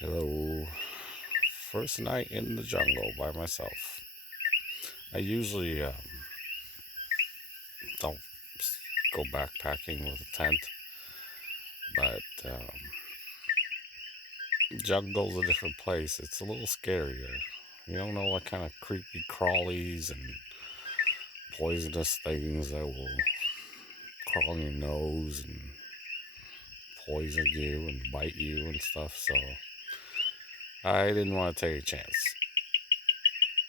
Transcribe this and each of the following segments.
Hello. First night in the jungle by myself. I usually don't go backpacking with a tent, but jungle's a different place. It's a little scarier. You don't know what kind of creepy crawlies and poisonous things that will crawl in your nose and poison you and bite you and stuff. So I didn't want to take a chance.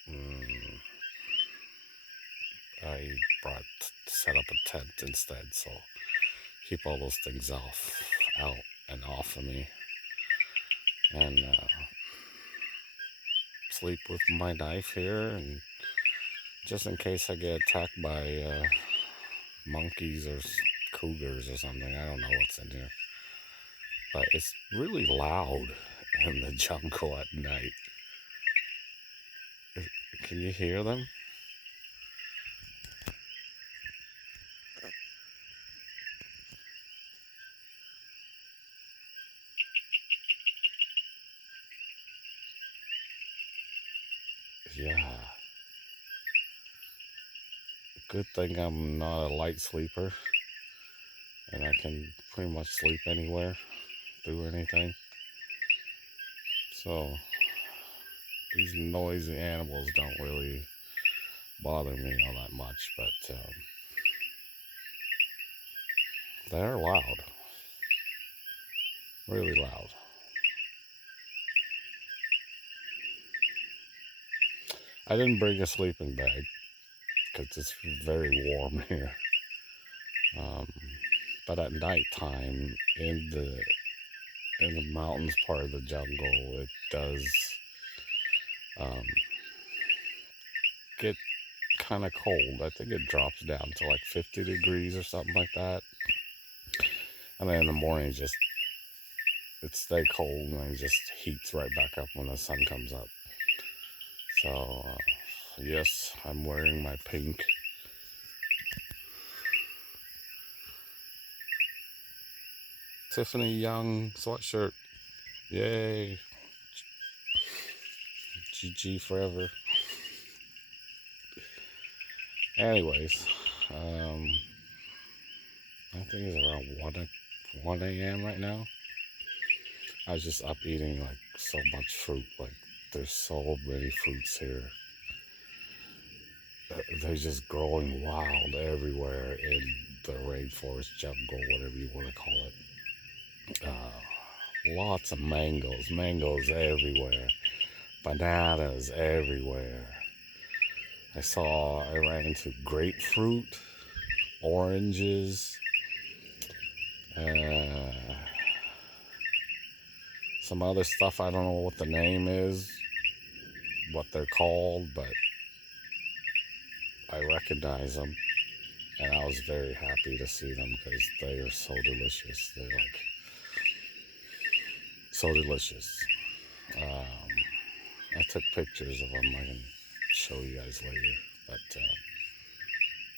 Mm, I brought set up a tent instead, so keep all those things out and off of me, and sleep with my knife here, and just in case I get attacked by monkeys or cougars or something. I don't know what's in here, but it's really loud in the jungle at night. Can you hear them? Yeah. Good thing I'm not a light sleeper, and I can pretty much sleep anywhere, do anything. So these noisy animals don't really bother me all that much, but they're loud, really loud. I didn't bring a sleeping bag because it's very warm here. Um, but at nighttime in the mountains part of the jungle, it does um, get kind of cold. I think it drops down to like 50 degrees or something like that. And then in the morning, just it stay cold and then it just heats right back up when the sun comes up. So yes, I'm wearing my pink Tiffany Young sweatshirt. Yay, GG forever. Anyways, I think it's around 1 a.m. right now. I was just up eating like so much fruit. Like there's so many fruits here. They're just growing wild everywhere in the rainforest jungle, whatever you want to call it. Lots of mangoes everywhere, bananas everywhere. I ran into grapefruit, oranges, uh, some other stuff. I don't know what the name is, what they're called, but I recognize them, and I was very happy to see them because they are so delicious. They're like so delicious. Um, I took pictures of them. I can show you guys later. But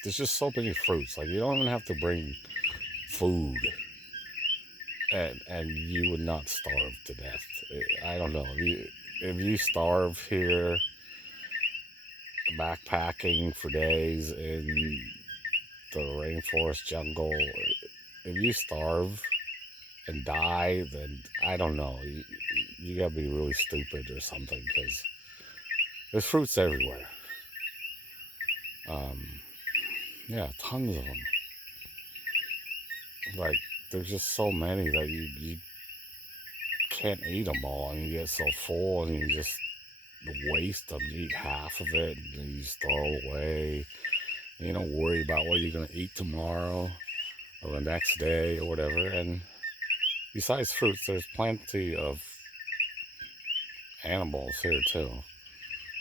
there's just so many fruits. Like you don't even have to bring food, and you would not starve to death. I don't know if you starve here backpacking for days in the rainforest jungle. If you starve and die, then I don't know. You gotta be really stupid or something because there's fruits everywhere. Um, yeah, tons of them. Like there's just so many that you can't eat them all, and you get so full, and you just waste them. You eat half of it, and then you just throw it away. And you don't worry about what you're gonna eat tomorrow or the next day or whatever. And besides fruits, there's plenty of animals here too.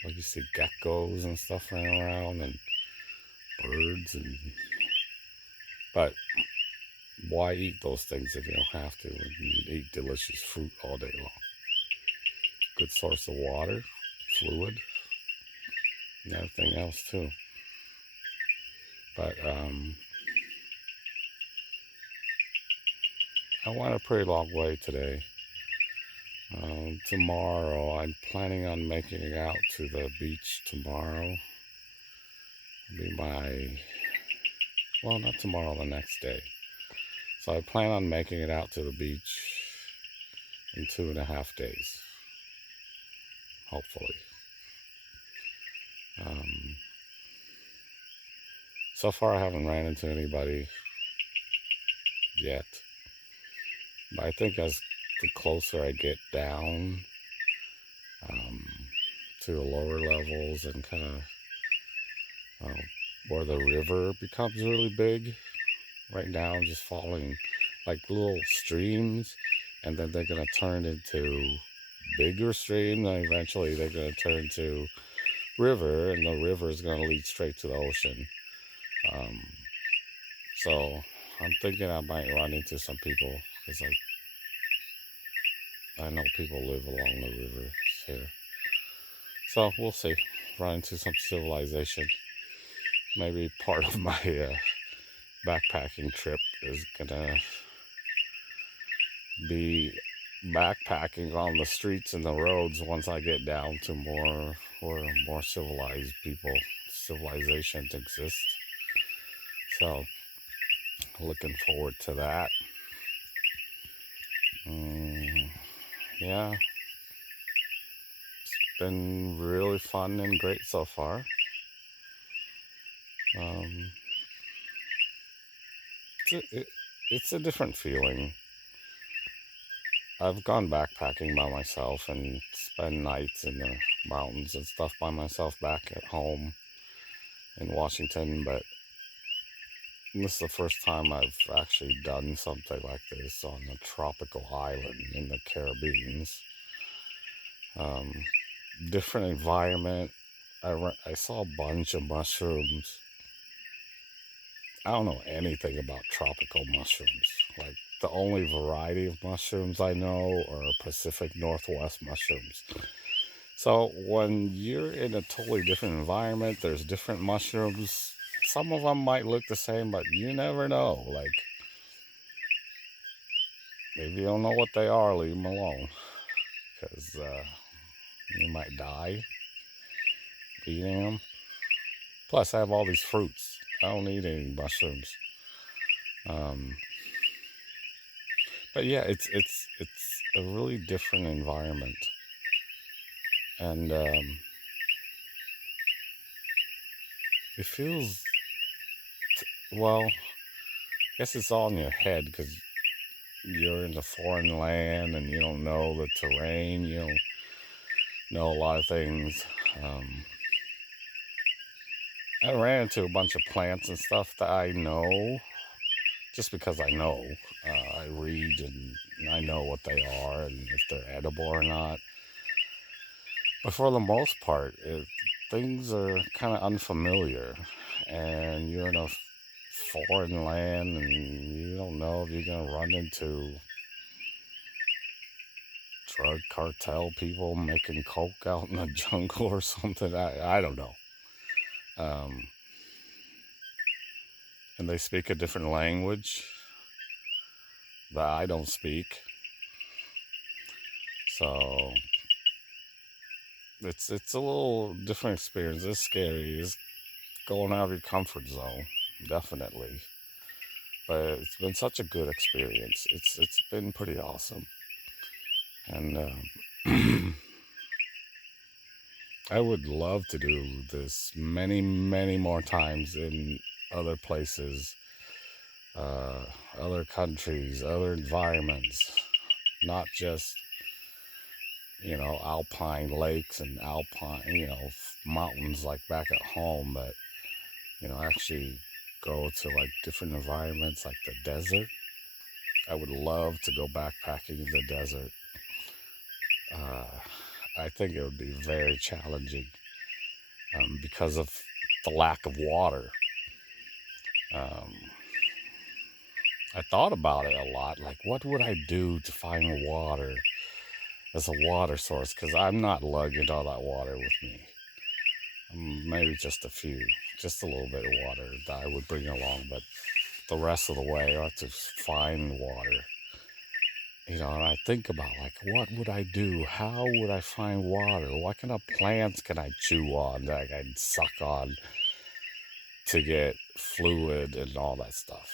Like you see geckos and stuff running around and birds and but why eat those things if you don't have to? You eat delicious fruit all day long. Good source of water, fluid, and everything else too. But I went a pretty long way today. Tomorrow, I'm planning on making it out to the beach tomorrow. Be well, not tomorrow, the next day. So I plan on making it out to the beach in 2.5 days, hopefully. Um, so far, I haven't ran into anybody yet, but I think as the closer I get down um, to the lower levels and kind of where the river becomes really big, right now I'm just following like little streams, and then they're gonna turn into bigger streams, and eventually they're gonna turn to river, and the river is gonna lead straight to the ocean. Um, so I'm thinking I might run into some people because I know people live along the rivers here. So we'll see. Run into some civilization. Maybe part of my backpacking trip is gonna be backpacking on the streets and the roads once I get down to more where more civilized people, civilizations exist. So looking forward to that. Mm, yeah, it's been really fun and great so far. Um, it's a different feeling. I've gone backpacking by myself and spent nights in the mountains and stuff by myself back at home in Washington, but this is the first time I've actually done something like this on a tropical island in the Caribbean. Um, Different environment. I saw a bunch of mushrooms. I don't know anything about tropical mushrooms. Like the only variety of mushrooms I know are Pacific Northwest mushrooms. So when you're in a totally different environment, there's different mushrooms. Some of them might look the same, but you never know. Like if you don't know what they are, leave them alone, because you might die eating them. Plus, I have all these fruits. I don't need any mushrooms. Um, but yeah, it's a really different environment, and it feels well. I guess it's all in your head because you're in a foreign land and you don't know the terrain. You don't know a lot of things. Um, I ran into a bunch of plants and stuff that I know just because I know. I read and I know what they are and if they're edible or not. But for the most part, things are kind of unfamiliar, and you're in a foreign land, and you don't know if you're gonna run into drug cartel people making coke out in the jungle or something. I don't know. Um, and they speak a different language that I don't speak, so it's a little different experience. It's scary. It's going out of your comfort zone, definitely. But it's been such a good experience. It's been pretty awesome, and I would love to do this many more times in other places, uh, other countries, other environments, not just alpine lakes and alpine mountains like back at home, but actually go to like different environments like the desert. I would love to go backpacking in the desert. Uh, I think it would be very challenging because of the lack of water. Um, I thought about it a lot. Like, what would I do to find water as a water source? Because I'm not lugging all that water with me. Maybe just a few, just a little bit of water that I would bring along. But the rest of the way, I have to find water. And I think about like, what would I do? How would I find water? What kind of plants can I chew on that I can suck on to get fluid and all that stuff?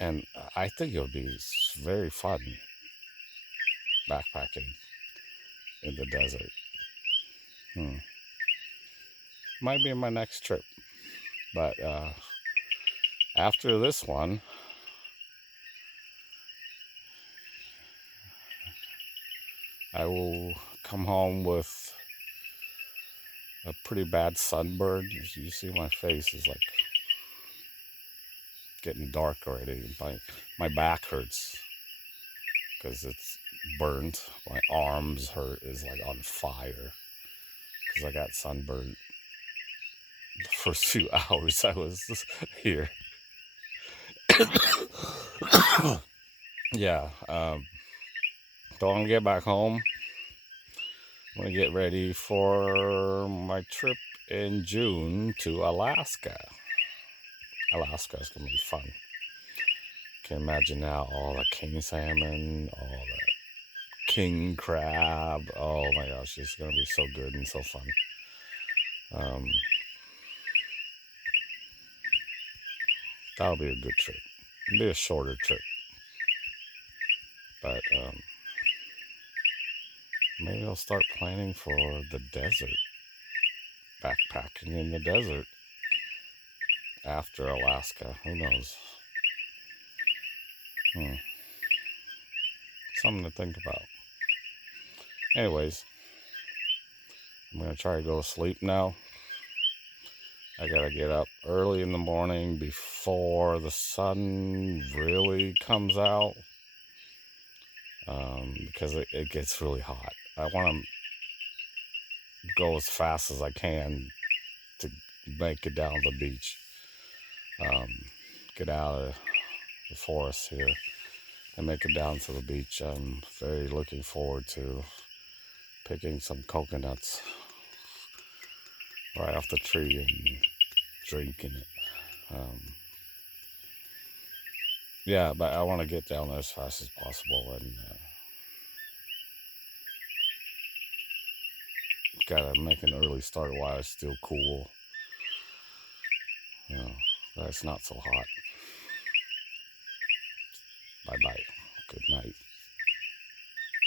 And I think it would be very fun backpacking in the desert. Hmm. Might be my next trip, but after this one, I will come home with a pretty bad sunburn. You see, my face is like getting dark already. My back hurts because it's burnt. My arms hurt is like on fire because I got sunburned the first few hours I was here. Yeah. So I'm gonna get back home. I'm gonna get ready for my trip in June to Alaska. Alaska is gonna be fun. Can imagine now all the king salmon, all the king crab. Oh my gosh, it's gonna be so good and so fun. Um, that'll be a good trip. It'll be a shorter trip, but maybe I'll start planning for the desert, backpacking in the desert after Alaska. Who knows? Hmm. Something to think about. Anyways, I'm gonna try to go to sleep now. I gotta get up early in the morning before the sun really comes out, because it gets really hot. I want to go as fast as I can to make it down to the beach, um, get out of the forest here and make it down to the beach. I'm very looking forward to picking some coconuts right off the tree and drinking it. Yeah, but I want to get down there as fast as possible and gotta make an early start while it's still cool. But it's not so hot. Bye bye. Good night.